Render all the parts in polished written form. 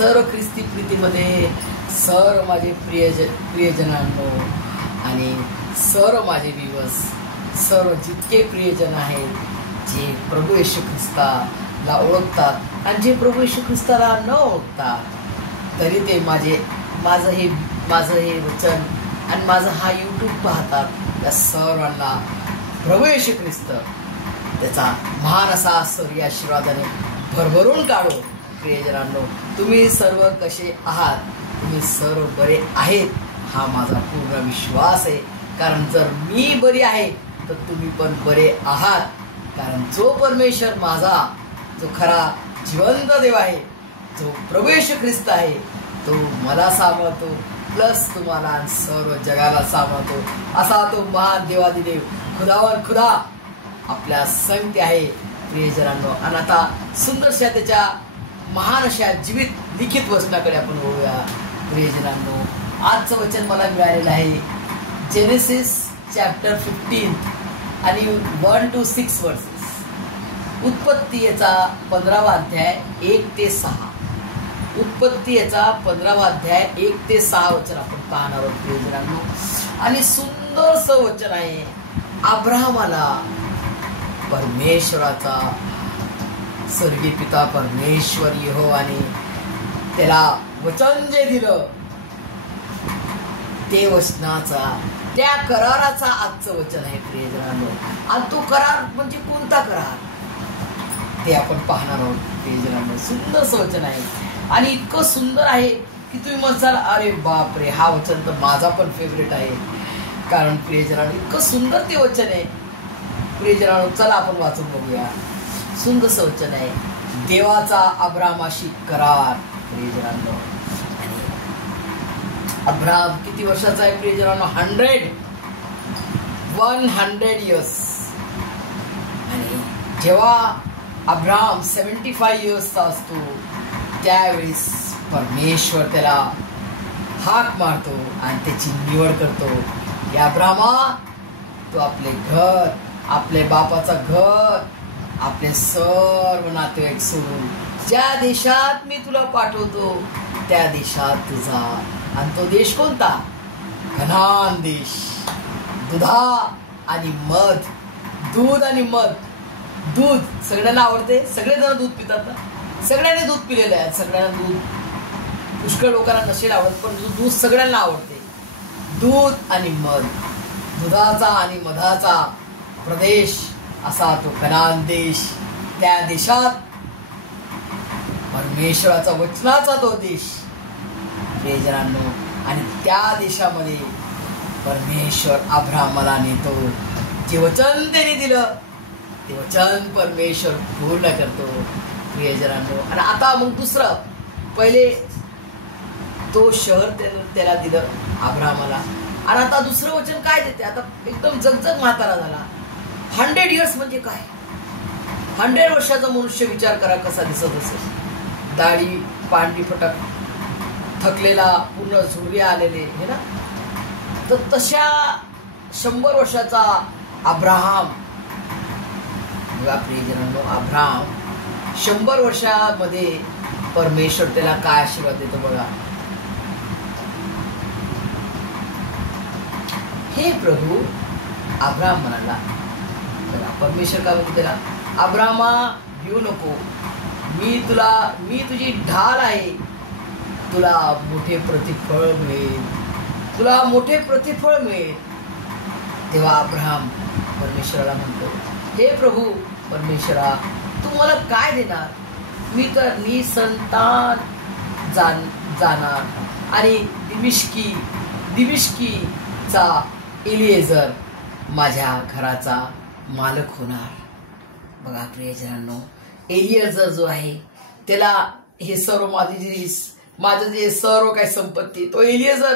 सर्व ख्रिस्ती प्रीतीमध्ये सर्व माझे प्रियजनांनो आणि सर्व माझे दिवस, सर्व जितके प्रियजन आहेत जे प्रभू येशू ख्रिस्ताला ओळखतात आणि जे प्रभू येशू ख्रिस्ताला न ओळखतात तरी ते माझं हे वचन आणि माझा हा यूट्यूब पाहतात, त्या सर्वांना प्रभू येशू ख्रिस्त त्याचा महान असा आश्चर्य आशीर्वादाने भरभरून काढो. प्रियजनांनो, तुम्ही सर्व कसे आहात? तुम्ही सर्व बरे आहेत हा माझा पूर्ण विश्वास आहे. कारण जर मी बरी आहे तर तुम्ही पण बरे आहात. कारण जो परमेश्वर माझा जो खरा जिवंत देव आहे, जो प्रभू येशू ख्रिस्त आहे, तो मला सांभाळतो प्लस तुम्हाला आणि सर्व जगाला सांभाळतो. असा तो महान देवादिदेव खुदावर खुदा आपल्या संगती आहे. प्रियजनांनो, आणि आता सुंदरशा त्याच्या महान अशा जीवित लिखित वचनाकडे आपण वळूया. प्रियजनांनो, आजचं वचन मला मिळालेलं आहे जेनेसिस चॅप्टर 15 आणि 1 to 6 वर्सेस. उत्पत्ती याचा 15वा अध्याय 1 ते 6. उत्पत्ती याचा 15वा अध्याय 1 ते 6 वचन आपण पाहणार आहोत. प्रियजनांनो, आणि सुंदरसं वचन आहे. अब्राहमाला परमेश्वराचा स्वर्गीय पिता परमेश्वर यहोवाने त्याला वचन जे दिलं ते वचनाचा, त्या कराराचा आजचं वचन आहे. प्रियजनांनो, आणि तो करार म्हणजे कोणता करार ते आपण पाहणार आहोत. प्रियजनांनो, सुंदरसं वचन आहे आणि इतकं सुंदर आहे की तुम्ही म्हणसाल अरे बापरे, हा वचन तर माझा पण फेवरेट आहे. कारण प्रियजनांनो, इतकं सुंदर ते वचन आहे. प्रियजनांनो, चला आपण वाचून बघूया. सुंदरसं वचन आहे. देवाचा अब्रामाशी करार. प्रियजनांनो, अब्राम किती वर्षाचा आहे? प्रियजनांनो, 100 इयर्स. आणि जेव्हा अब्राम 75 इयर्सचा असतो त्यावेळेस परमेश्वर त्याला हाक मारतो आणि त्याची निवड करतो. या अब्रामा, तू आपले घर, आपले बापाचं घर, आपले सर्व नातेवाईक सोडून ज्या देशात मी तुला पाठवतो त्या देशात तुझा. आणि तो देश कोणता? कनान देश. दुधा आणि मध, दूध आणि मध. दूध सगळ्यांना आवडते, सगळेजण दूध पितात ना, सगळ्यांनी दूध पिलेलं आहे. सगळ्यांना दूध, पुष्कळ लोकांना नसेल आवडत पण दूध सगळ्यांना आवडते. दूध आणि मध, दुधाचा आणि मधाचा प्रदेश असा तो कनान देश. त्या देशात परमेश्वराचा वचनाचा तो देश. प्रियजनांनो, आणि त्या देशामध्ये परमेश्वर अब्राहमाला नेतो. जे वचन त्याने दिलं ते वचन परमेश्वर पूर्ण करतो. प्रियजनांनो, आणि आता मग दुसरं, पहिले तो शहर त्याला दिलं अब्राहमाला, आणि आता दुसरं वचन काय देते? आता एकदम जगजग म्हातारा झाला. 100 इयर्स म्हणजे काय? 100 वर्षाचा मनुष्य विचार करा कसा दिसत असेल. दाढी पांढरी फटक, थकलेला, पूर्ण झुरवे आलेले हे ना. तर तशा 100 वर्षाचा अब्राहम, बघा प्रियजनांनो, अब्राहम 100 वर्षामध्ये परमेश्वर त्याला काय आशीर्वाद देतो बघा. हे प्रभू, अब्राहम म्हणाला, परमेश्वर काय म्हणतो त्याला? अब्राहमा, भिऊ नको, मी तुझी ढाल आहे, तुला मोठे प्रतिफळ मिळेल, तुला मोठे प्रतिफळ मिळेल. तेव्हा अब्राहम परमेश्वराला म्हणतो, हे प्रभू परमेश्वरा, तू मला काय देणार? मी तर निसंतान जाणार आणि दिमिश्कीचा एलिएझर माझ्या घराचा मालक होणार. बघा प्रियजनांनो, एलिएझर जो आहे त्याला हे सर्व माझं जे सर्व काही संपत्ती, तो एलिएझर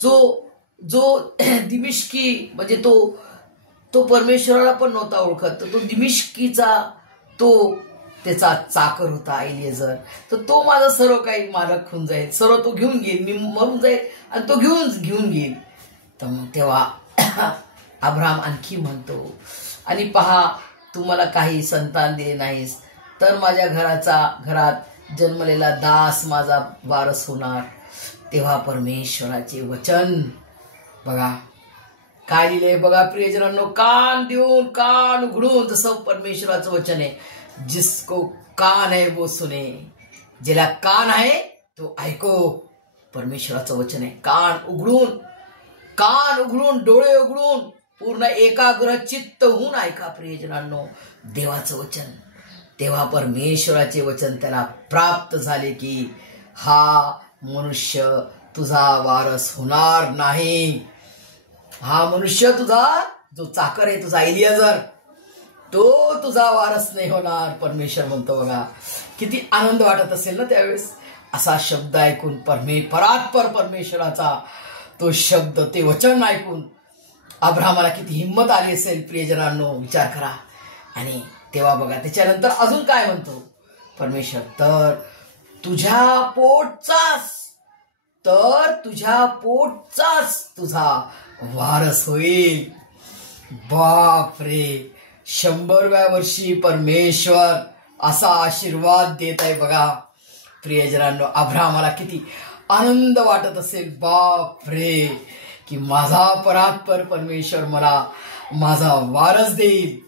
जो दिमिश्की म्हणजे तो परमेश्वराला पण नव्हता ओळखत, तर तो दिमिश्कीचा त्याचा चाकर होता एलिएझर. तर तो माझा सर्व काही मालक होऊन जाईल, सर्व तो घेऊन घेईल, मी मरून जाईल आणि तो घेऊन घेईल. तर मग तेव्हा अब्राहम आणखी म्हणतो, आणि पहा, तू मला काही संतान दिले नाहीस, तर माझ्या घरात जन्मलेला दास माझा वारस होणार, तेव्हा परमेश्वराचे वचन बघा काय लिहिलंय बघा प्रियजनांनो, कान देऊन कान उघडून, जसं परमेश्वराचं वचन आहे, जिसको कान है वो सुने, ज्याला कान आहे तो ऐको. परमेश्वराचं वचन आहे. कान उघडून डोळे उघडून पूर्ण एकाग्र चित्त होऊन ऐका प्रियजनांनो देवाचं वचन. तेव्हा परमेश्वराचे वचन त्याला प्राप्त झाले की हा मनुष्य तुझा वारस होणार नाही. हा मनुष्य तुझा जो चाकर आहे, तुझा एलियाजर, तो तुझा वारस नाही होणार. परमेश्वर म्हणतो बघा, किती आनंद वाटत असेल ना त्यावेळेस असा शब्द ऐकून. परात्पर परमेश्वराचा तो शब्द, ते वचन ऐकून अब्राहमाला किती हिंमत आली असेल प्रियजनांनो, विचार करा. आणि तेव्हा बघा त्याच्यानंतर अजून काय म्हणतो परमेश्वर, तर तुझ्या पोटचाच तुझा वारस होईल. बाप रे, 100व्या वर्षी परमेश्वर असा आशीर्वाद देत आहे बघा प्रियजनांनो. अब्राहमाला किती आनंद वाटत असेल, बाप रे, की माझा परात्पर परमेश्वर मला माझा वारस देईल.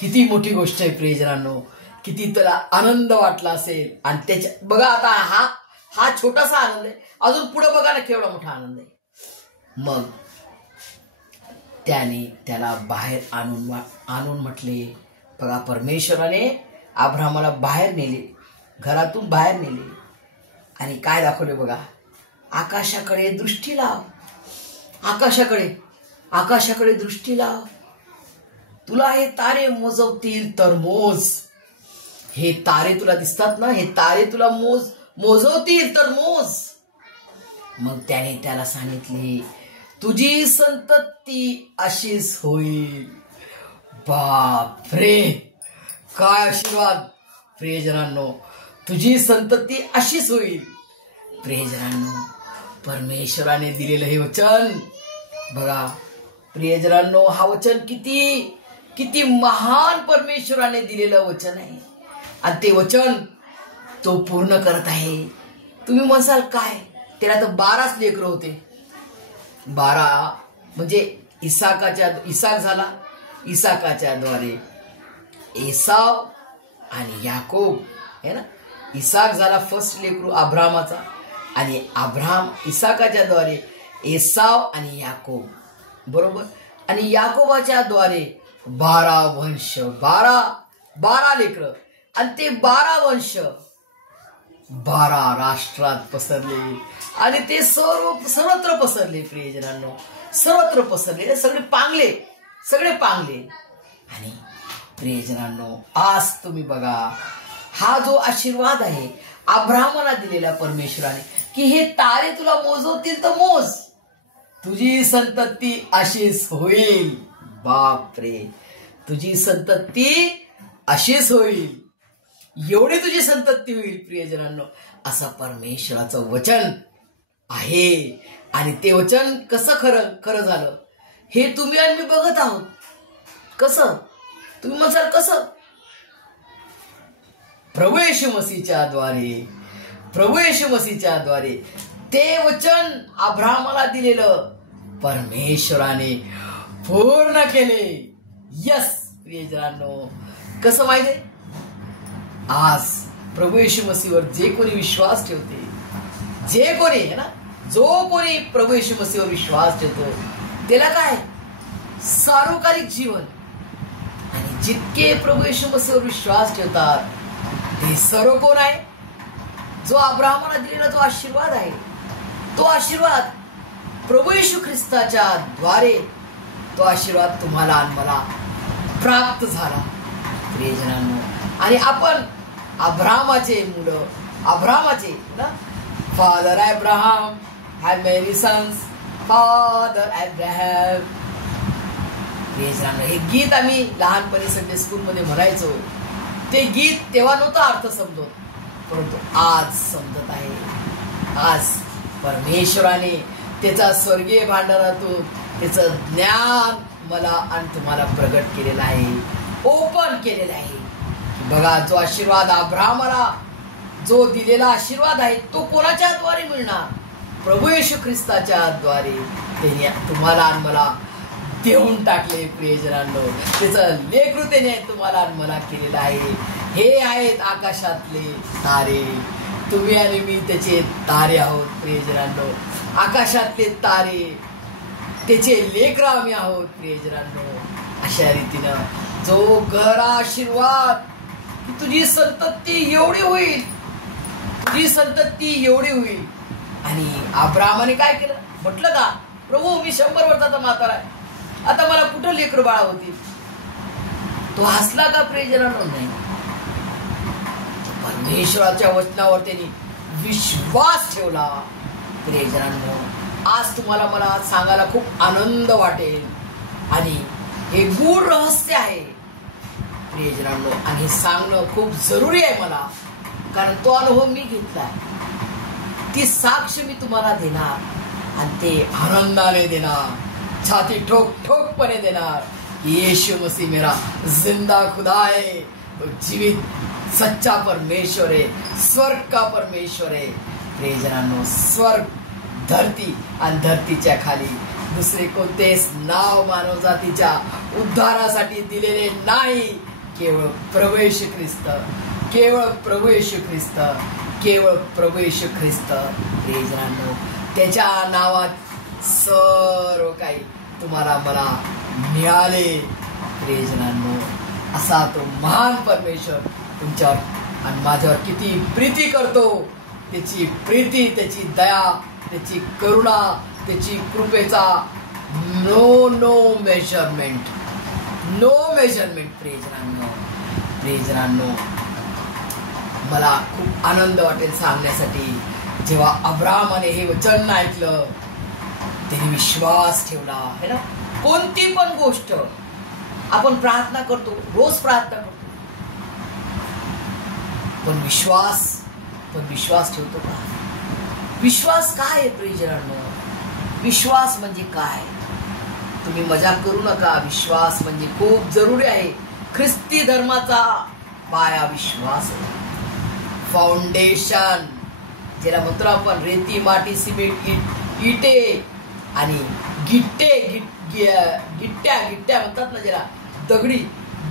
किती मोठी गोष्ट आहे प्रियजनांनो, किती त्याला आनंद वाटला असेल. आणि त्याच्या बघा आता हा छोटासा आनंद आहे, अजून पुढे बघा ना केवढा मोठा आनंद आहे. मग त्याने त्याला बाहेर आणून म्हटले बघा, परमेश्वराने अब्राहमाला बाहेर नेले, घरातून बाहेर नेले आणि काय दाखवले बघा, आकाशाकडे दृष्टी लाव, आकाशाकडे दृष्टी लाव, तुला हे तारे मोजवतील तर मोज. हे तारे तुला दिसतात ना, हे तारे तुला मोजवतील तर मोज. मग त्याने त्याला सांगितले, तुझी संतती अशीच होईल. बापरे, काय आशीर्वाद प्रियजनांनो, तुझी संतती अशीच होईल. प्रियजनांनो, परमेश्वराने दिलेलं हे वचन बघा प्रियजनांनो, हा वचन किती महान परमेश्वराने दिलेलं वचन आहे. आणि ते वचन तो पूर्ण करत आहे. तुम्ही म्हणसाल काय, त्याला तर 12च लेकरं होते. 12 म्हणजे इसाक झाला, इसाकाच्या द्वारे एसाव आणि याकोब है ना. इसाक झाला फर्स्ट लेकरू अब्राहमाचा, आणि इसाकाच्या द्वारे एसाव आणि याकोब, बरोबर. आणि याकोबाच्या द्वारे 12 वंश, 12 लेकरं. आणि ते 12 वंश 12 राष्ट्रात पसरले आणि ते सर्वत्र पसरले प्रियजनांनो, सर्वत्र पसरले, सगळे पांगले. आणि प्रियजनांनो, आज तुम्ही बघा, हा जो आशीर्वाद आहे अब्राहमाला दिलेला परमेश्वराने, की हे तारे तुला मोजवतील तर मोज, तुझी संतती अशीच होईल. बापरे, तुझी संतती अशीच होईल, एवढी तुझी संतती होईल प्रियजनांनो, असं परमेश्वराचं वचन आहे. आणि ते वचन कसं खरं झालं हे तुम्ही आणि मी बघत आहोत. कसं, तुम्ही म्हणसाल कसं, प्रभू येशू मसीहच्या द्वारे ते वचन अब्राहमाला दिलेलं परमेश्वराने पूर्ण केले. यस प्रियजनांनो, कसं माहितीये, आज प्रभू येशू मसीहवर जे कोणी विश्वास ठेवते, जो कोणी प्रभू येशू मसीहवर विश्वास ठेवतो त्याला काय, सार्वकालिक जीवन. आणि जितके प्रभू येशू मसीहवर विश्वास ठेवतात ते सर्व कोण आहे, जो अब्राहमाला दिलेला जो आशीर्वाद आहे, तो आशीर्वाद प्रभू येशू ख्रिस्ताच्या द्वारे तो आशीर्वाद तुम्हाला आणि मला प्राप्त झाला प्रियजनांनो. आणि आपण अब्राहमाचे मुलं, अब्राहमाचे ना, father Abraham had many sons, father Abraham. प्रियजनांनो, हे गीत आम्ही लहानपणी संडे स्कूल मध्ये म्हणायचो. ते गीत तेव्हा नव्हता अर्थ समजत, परंतु आज समजत आहे. आज परमेश्वराने त्याचा स्वर्गीय भांडारातून त्याचं ज्ञान मला आणि तुम्हाला प्रगट केलेलं आहे, ओपन केलेलं आहे. बघा, जो आशीर्वाद अब्राहमाला जो दिलेला आशीर्वाद आहे तो कोणाच्या द्वारे मिळणार? प्रभू येशू ख्रिस्ताच्या द्वारे त्याने तुम्हाला आणि मला देऊन टाकले प्रियजनांनो. त्याचं लेकरू त्याने तुम्हाला आणि मला केलेलं आहे. हे आहेत आकाशातले तारे. तुम्ही आणि मी त्याचे तारे आहोत प्रियजनांनो. आकाशातले तारे त्याचे लेकरं आम्ही आहोत प्रियजनांनो. अशा रीतीनं जो गहरा आशीर्वाद की तुझी संतती एवढी होईल, तुझी संतती एवढी होईल. आणि अब्राहमाने काय केलं? म्हटलं का प्रभू मी 100 वर्षाचा म्हातारा आहे, आता मला कुठं लेकरं बाळा होती? तो हसला का प्रियजनांनो? नाही. परमेश्वराच्या वचनावर त्यांनी विश्वास ठेवला. प्रियजनांनो आज तुम्हाला मला सांगायला खूप आनंद वाटेल आणि हे गूढ रहस्य आहे प्रियजनांनो. आणि हे सांगणं खूप जरुरी आहे मला, कारण तो अनुभव मी घेतलाय. ती साक्ष मी तुम्हाला देणार आणि ते आनंदाने देणार, छाती ठोक ठोकपणे देणार. यीशु मसीह मेरा जिंदा खुदा है, तो जीवित सच्चा परमेश्वर है, स्वर्ग का परमेश्वर है. प्रियजनांनो स्वर्ग, धरती आणि धरतीच्या खाली दुसरे कोणतेच नाव मानव जातीच्या उद्धारासाठी दिलेले नाही. केवळ प्रभू येशू ख्रिस्त, केवळ प्रभू येशू ख्रिस्त, केवळ प्रभू येशू ख्रिस्त. प्रियजनांनो त्याच्या नावात सर्व काही तुम्हाला मला मिळाले. प्रियजनांनो असा तो महान परमेश्वर तुमच्यावर आणि माझ्यावर किती प्रीती करतो. त्याची प्रीती, त्याची दया, त्याची करुणा, त्याची कृपेचा नो मेजरमेंट, नो मेजरमेंट. प्रियजनांनो मला खूप आनंद वाटेल सांगण्यासाठी. जेव्हा अब्राहमाने हे वचन ऐकलं त्याने विश्वास ठेवला है ना. कोणती पण गोष्ट आपण प्रार्थना करतो, रोज प्रार्थना करतो, पण विश्वास ठेवतो का? विश्वास काय आहे प्रियजनांनो? विश्वास म्हणजे काय? तुम्ही मजाक करू नका. विश्वास म्हणजे खूप जरुरी आहे. ख्रिस्ती धर्माचा पाया विश्वास आहे. फाउंडेशन ज्याला म्हणतो आपण, रेती, माती, सिमेंट, इटे आणि गिट्ट्या म्हणतात ना, ज्याला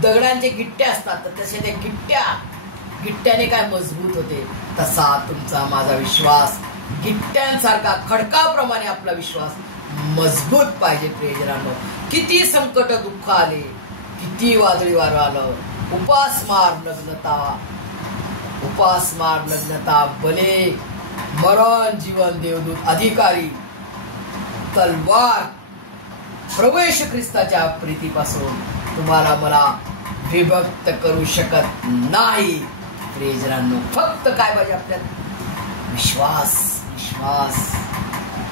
दगडांचे गिट्ट्या असतात, तर तसे त्या गिट्ट्याने काय मजबूत होते, तसा तुमचा माझा विश्वास गिट्ट्यांसारखा खडकाप्रमाणे आपला विश्वास मजबूत पाहिजे. प्रियजनांनो किती संकट दुःख आले, किती वादळी वारं आलं, उपासमार नग्नता, बले, मरण, जीवन, देवदूत, अधिकारी, तलवार, प्रभू येशू ख्रिस्ताच्या प्रीतीपासून तुम्हाला मला विभक्त करू शकत नाही. प्रियजनांनो फक्त काय पाहिजे आपल्यात? विश्वास.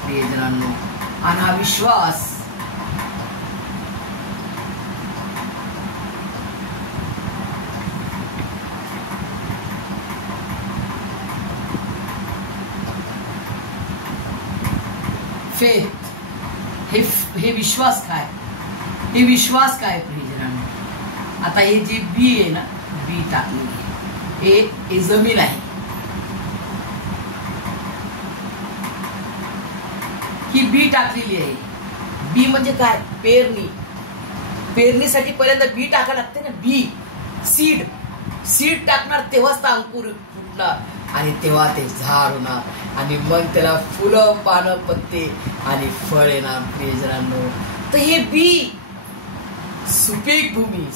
प्रियजनांनो आणि हा विश्वास फेथ, हे विश्वास काय? हे विश्वास काय प्रियजनांनो? आता हे जे बी आहे ना, बी टाकलेली आहे, हे जमीन आहे. ही बी टाकलेली आहे. बी म्हणजे काय? पेरणीसाठी पहिल्यांदा बी टाकायला लागते ना. बी सीड टाकणार, तेव्हाच तर अंकुर फुटणार आणि तेव्हा ते झाड होणार आणि मग त्याला फुलं, पानं, पत्ते आणि फळ येणार. प्रियजनांनो तर हे बी सुपीक भूमी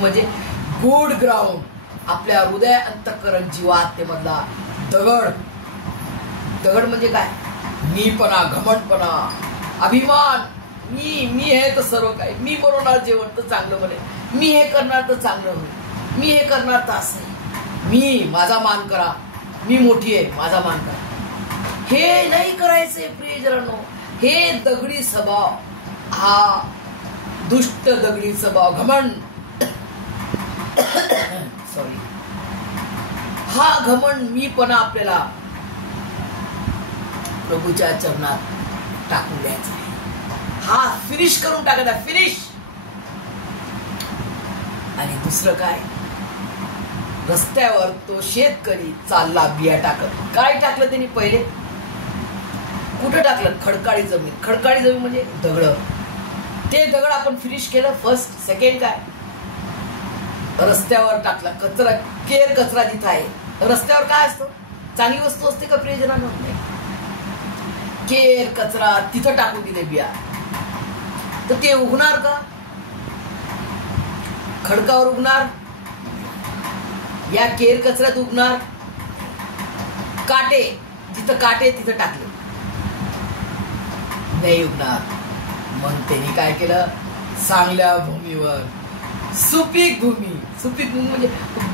म्हणजे गुड ग्राउंड. आपल्या हृदय, अंतःकरण, जीवात्मेमधला दगड म्हणजे काय? मीपणा, घमंडपणा, अभिमान. मी हे तर सर्व काही, मी बनवणार जेवण तर चांगलं बनेल, मी हे करणार तर चांगलं होईल, मी हे करणार तर असं आहे, माझा मान करा, मी मोठी आहे, माझा मान करा. हे नाही करायचंय प्रियजनांनो. हे दगडी स्वभाव, हा दुष्ट दगडी स्वभाव, घमंड, सॉरी, हा घमंड, मीपणा आपल्याला प्रभूच्या चरणात टाकून द्यायचा आहे. हा फिनिश करून टाकायचा, फिनिश. आणि दुसरं काय? रस्त्यावर तो शेतकरी चालला बिया टाकत. काय टाकलं त्यांनी पहिले? कुठं टाकलं? खडकाळी जमीन. खडकाळी जमीन म्हणजे दगड. ते दगड आपण फिनिश केलं. फर्स्ट सेकंड काय? रस्त्यावर टाकला. कचरा, केर कचरा जिथं आहे. रस्त्यावर काय असतं? चांगली वस्तू असते का प्रियजनांनो? नाही. केर कचरा तिथं टाकून दिले बिया, तर ते उगणार का? खडकावर उगणार? या केर कचऱ्यात उगणार? काटे, जिथं काटे तिथं टाकले, नाही उगणार. मग त्यांनी काय केलं? चांगल्या भूमीवर, सुपीक भूमी. सुपीक भूमी म्हणजे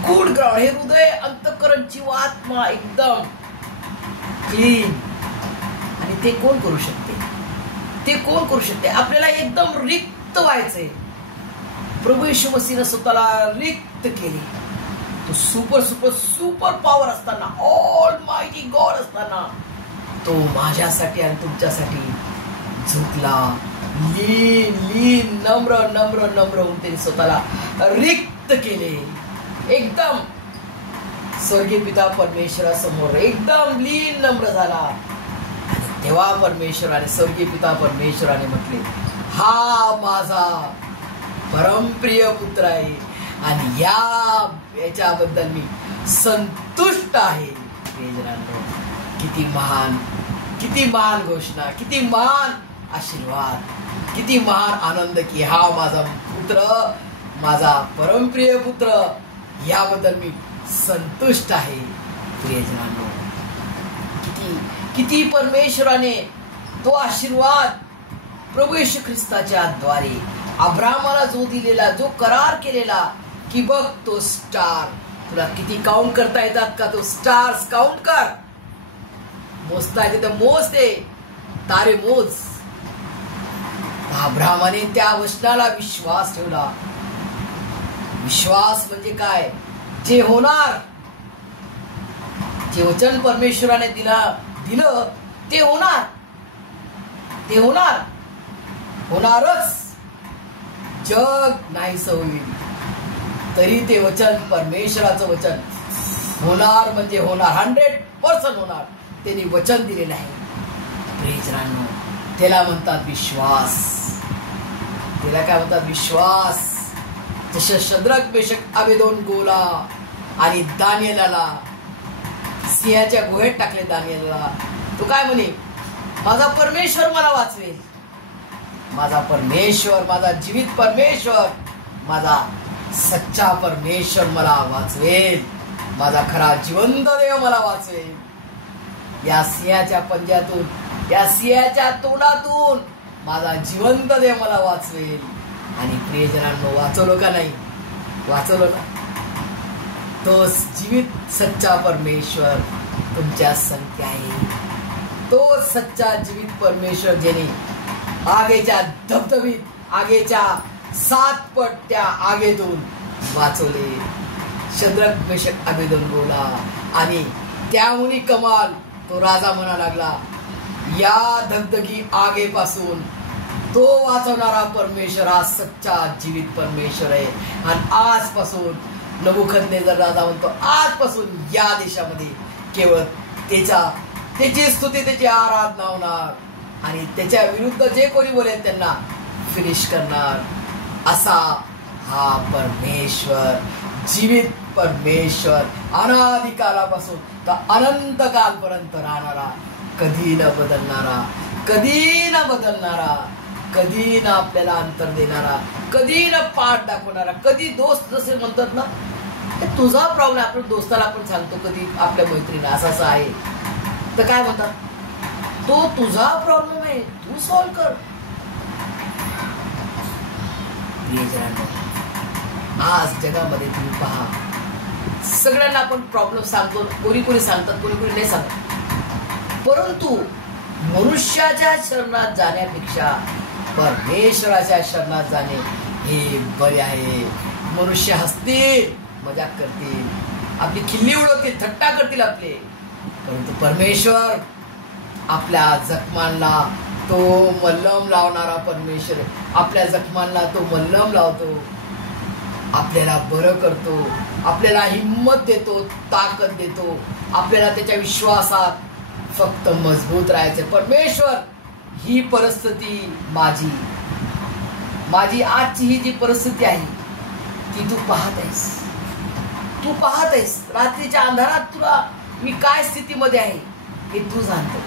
गुड ग्राउंड. हे हृदय, अंतःकरण, जीव, आत्मा एकदम क्लीन. आणि ते कोण करू शकते? ते कोण करू शकते? आपल्याला एकदम रिक्त व्हायचंय. प्रभू येशू मसीहने स्वतःला रिक्त केले. तो सुपर सुपर सुपर पॉवर असताना, ऑल मायटी गॉड असताना, तो माझ्यासाठी आणि तुमच्यासाठी झुकला. लीन लीन नम्र नम्र नम्र होऊन त्यांनी स्वतःला रिक्त केले. एकदम स्वर्गीय पिता परमेश्वरासमोर एकदम लीन नम्र झाला. आणि तेव्हा परमेश्वराने, स्वर्गीय पिता परमेश्वराने म्हटले, हा माझा परमप्रिय पुत्र आहे आणि याच्याबद्दल मी संतुष्ट आहे. किती महान, किती महान घोषणा, किती महान आशीर्वाद, किती महान आनंद की हा माझा पुत्र, माझा परमप्रिय पुत्र, याबद्दल मी संतुष्ट आहे. प्रियजनांनो, किती किती परमेश्वराने तो आशीर्वाद प्रभू येशू ख्रिस्ताच्या द्वारे अब्राहमाला जो दिलेला, जो करार केलेला, की बघ तो स्टार, तुला किती काउंट करता येतात का? तो स्टार्स काउंट कर. मोजता येते तर मोज, ते तारे मोज. अब्राहमाने त्या वचनाला विश्वास ठेवला. विश्वास म्हणजे काय? जे होणार, जे वचन परमेश्वराने दिलं ते होणार, ते होणार, होणारच. जग नाहीस होईल तरी ते वचन, परमेश्वराचं वचन होणार म्हणजे होणार, 100% होणार. त्यांनी वचन दिलेलं आहे. प्रियजनांनो, त्याला म्हणतात विश्वास. त्याला काय म्हणतात? विश्वास. जसे शद्रक, मेशक, अबेदोनगोला आणि दानिएलाला सिंहाच्या गुहेत टाकले. दानिएलाला तो काय म्हणे? माझा परमेश्वर मला वाचवेल. माझा परमेश्वर, माझा जीवित परमेश्वर, माझा सच्चा परमेश्वर मला वाचवेल. माझा खरा जिवंत देव मला वाचवेल. या सिंहाच्या पंजातून, या सिंहाच्या तोंडातून माझा जिवंत देव मला वाचवेल. आणि प्रियजनांनो, वाचवलं का नाही? वाचवलं ना. तो जीवित सच्चा परमेश्वर तुमच्या संगती आहे. तो सच्चा जीवित परमेश्वर ज्याने आगेच्या धबधबीत, आगेच्या 7 पट त्या आगेतून वाचवले शद्रक, मेशक, अबेदोनगोला. आणि त्याहूनही कमाल, तो राजा म्हणा लागला, या धगधगी आगेपासून तो वाचवणारा परमेश्वर हा सच्चा जीवित परमेश्वर आहे. आणि आजपासून नबुकदनेस्सर राजा म्हणतो, आजपासून या देशामध्ये केवळ त्याची स्तुती, त्याची आराधना होणार आणि त्याच्या विरुद्ध जे कोणी बोलेल त्यांना फिनिश करणार. असा हा परमेश्वर, जीवित परमेश्वर, अनादिकालापासून तर अनंत कालपर्यंत राहणारा, कधी न बदलणारा, कधी न बदलणारा, कधी न आपल्याला अंतर देणारा, कधी न पाठ दाखवणारा. कधी दोस्त जसे म्हणतात ना, तुझा प्रॉब्लेम आपल्या दोस्ताला आपण सांगतो, कधी आपल्या मैत्रिणीला असं आहे तर काय म्हणतात? तो तुझा प्रॉब्लेम आहे, तू सॉल्व कर. आज जगामध्ये तुम्ही पहा, सगळ्यांना आपण प्रॉब्लेम सांगतो. कोणी कोणी सांगतात, कोणी कोणी नाही सांगतात. परंतु मनुष्याच्या शरणात जाण्यापेक्षा परमेश्वराच्या शरणात जाणे हे बरे आहे. मनुष्य हसतील, मजाक करतील, आपली खिल्ली उडवतील, थट्टा करतील आपले, परंतु परमेश्वर आपल्या जखमांना तो मल्लम लावणारा परमेश्वर. आपल्या जखमांना तो मल्लम लावतो. आपल्याला बरं करतो, आपल्याला हिम्मत देतो, ताकद देतो, आपल्याला त्याच्या विश्वासात फक्त मजबूत राहायचं. परमेश्वर, ही परिस्थिती माझी आजची ही जी परिस्थिती आहे ती तू पाहत आहेस. रात्रीच्या अंधारात तुला मी काय स्थितीमध्ये आहे हे तू जाणतो.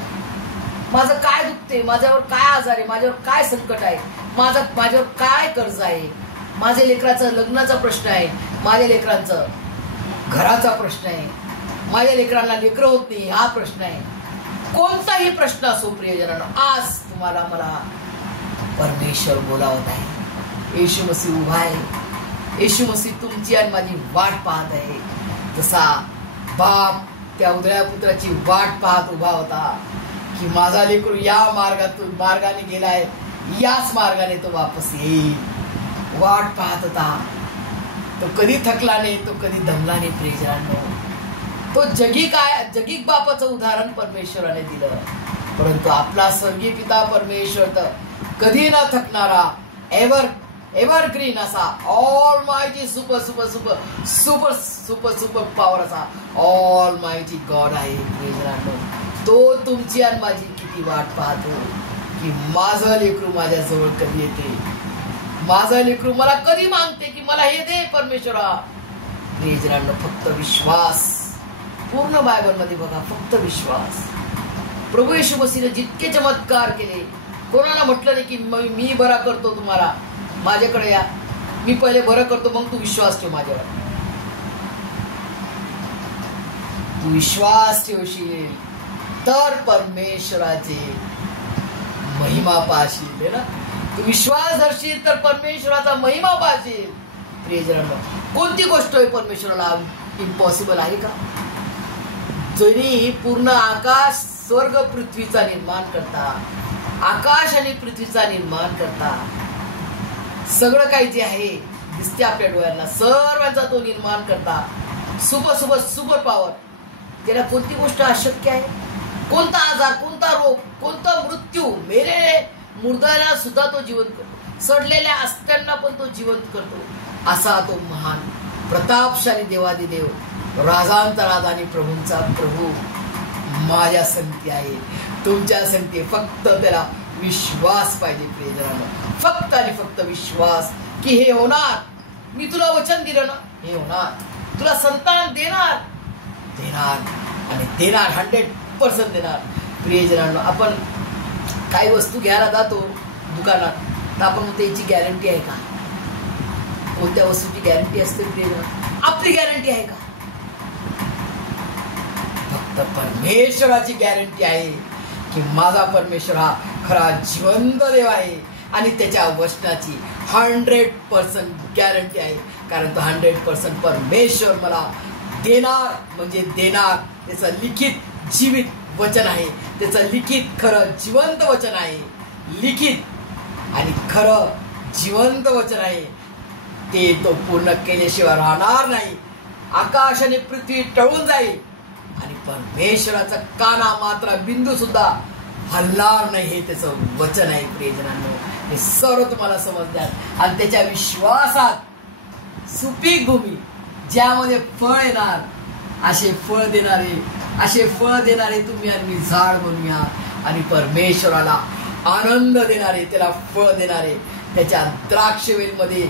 माझं काय दुखते, माझ्यावर काय आजार आहे, माझ्यावर काय संकट आहे, माझ्यावर काय कर्ज आहे, माझ्या लेकराचं लग्नाचा प्रश्न आहे, माझ्या लेकरांचं घराचा प्रश्न आहे, माझ्या लेकरांना लेकरं होत नाही हा प्रश्न आहे. कोणताही प्रश्न असो प्रियजनांनो, आज तुम्हाला मला परमेश्वर बोलावत आहे. येशू मसीह उभा आहे. येशू मसीह तुमची आणि माझी वाट पाहत आहे. जसा बाप त्या उदळ्या पुत्राची वाट पाहत उभा होता की माझा लेकरू या मार्गाने गेलाय, याच मार्गाने तो वापस येईल. वाट पाहत होता. तो कधी थकला नाही, तो कधी दमला नाही प्रियजनांनो. तो जगिक बापाचं उदाहरण परमेश्वराने दिलं. परंतु आपला स्वर्गीय पिता परमेश्वर तर कधी न थकणारा एव्हरग्रीन असा ऑल मायटी सुपर पॉवर असा ऑल मायटी गॉड आहे प्रियजनांनो. तो तुमची आणि माझी किती वाट पाहतो की माझं लेकरू माझ्या जवळ कधी येते, माझं लेकरू मला कधी मागते की मला हे दे परमेश्वरा. प्रियजनांनो, फक्त विश्वास. पूर्ण बायबल मध्ये बघा, फक्त विश्वास. प्रभू येशू मसीहने जितके चमत्कार केले, कोणाला म्हटलं नाही की मी बरा करतो, तुम्हाला माझ्याकडे या, मी पहिले बरं करतो मग तू विश्वास ठेव माझ्यावर. तू विश्वास ठेवशील तर परमेश्वराची महिमा पाहशील ना. तू विश्वास धरशील तर परमेश्वराचा महिमा पाहशील. प्रियजनांनो, कोणती गोष्ट आहे परमेश्वराला इम्पॉसिबल आहे का? जरी पूर्ण आकाश स्वर्ग पृथ्वीचा निर्माण करता, आकाश आणि पृथ्वीचा निर्माण करता, सगळं काही जे आहे दिसते आपल्या डोळ्यांना, सर्वांचा तो निर्माण करता, सुपर पॉवर. त्याला कोणती गोष्ट अशक्य आहे? कोणता आजार, कोणता रोग, कोणता मृत्यू? मेलेले मुर्द्याला सुद्धा तो जिवंत करतो, सडलेल्या अस्त्यांना पण तो जिवंत करतो. असा तो महान प्रतापशाली देवादिदेव, राजांचा आणि प्रभूंचा प्रभू माझ्या संगती आहे, तुमच्या संगती. फक्त त्याला विश्वास पाहिजे प्रियजनांनो, फक्त आणि फक्त विश्वास की हे होणार. मी तुला वचन दिलं ना, हे होणार. तुला संतान देणार आणि देणार, 100% देणार. प्रियजनांनो, आपण काही वस्तू घ्यायला जातो दुकानात, तर आपण म्हणतो याची गॅरंटी आहे का? कोणत्या वस्तूची गॅरंटी असते प्रियजनांनो? आपली गॅरंटी आहे का? फक्त परमेश्वराची गॅरंटी आहे की माझा परमेश्वर हा खरा जिवंत देव आहे आणि त्याच्या वचनाची 100% गॅरंटी आहे. कारण तो 100% परमेश्वर मला देणार म्हणजे देणार. त्याचं लिखित जीवित वचन आहे, त्याचं लिखित खरं जिवंत वचन आहे. लिखित आणि खरं जिवंत वचन आहे ते तो पूर्ण केल्याशिवाय राहणार नाही. आकाश आणि पृथ्वी टळून जाईल आणि परमेश्वराचा काना मात्र बिंदू सुद्धा हलणार नाही, हे त्याचं वचन आहे. प्रियजनांनो, हे सर्व तुम्हाला समजणार. आणि त्याच्या विश्वासात सुपीक भूमी ज्यामध्ये फळ येणार, असे फळ देणारे तुम्ही आणि मी झाड बनूया. आणि परमेश्वराला आनंद देणारे, त्याला फळ देणारे, त्याच्या द्राक्षवेलीमध्ये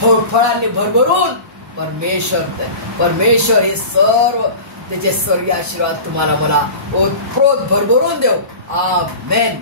फळांनी भरभरून परमेश्वर हे सर्व त्याचे स्वर्गीय आशीर्वाद तुम्हाला मला ओतप्रोत भरभरून देव. आमेन.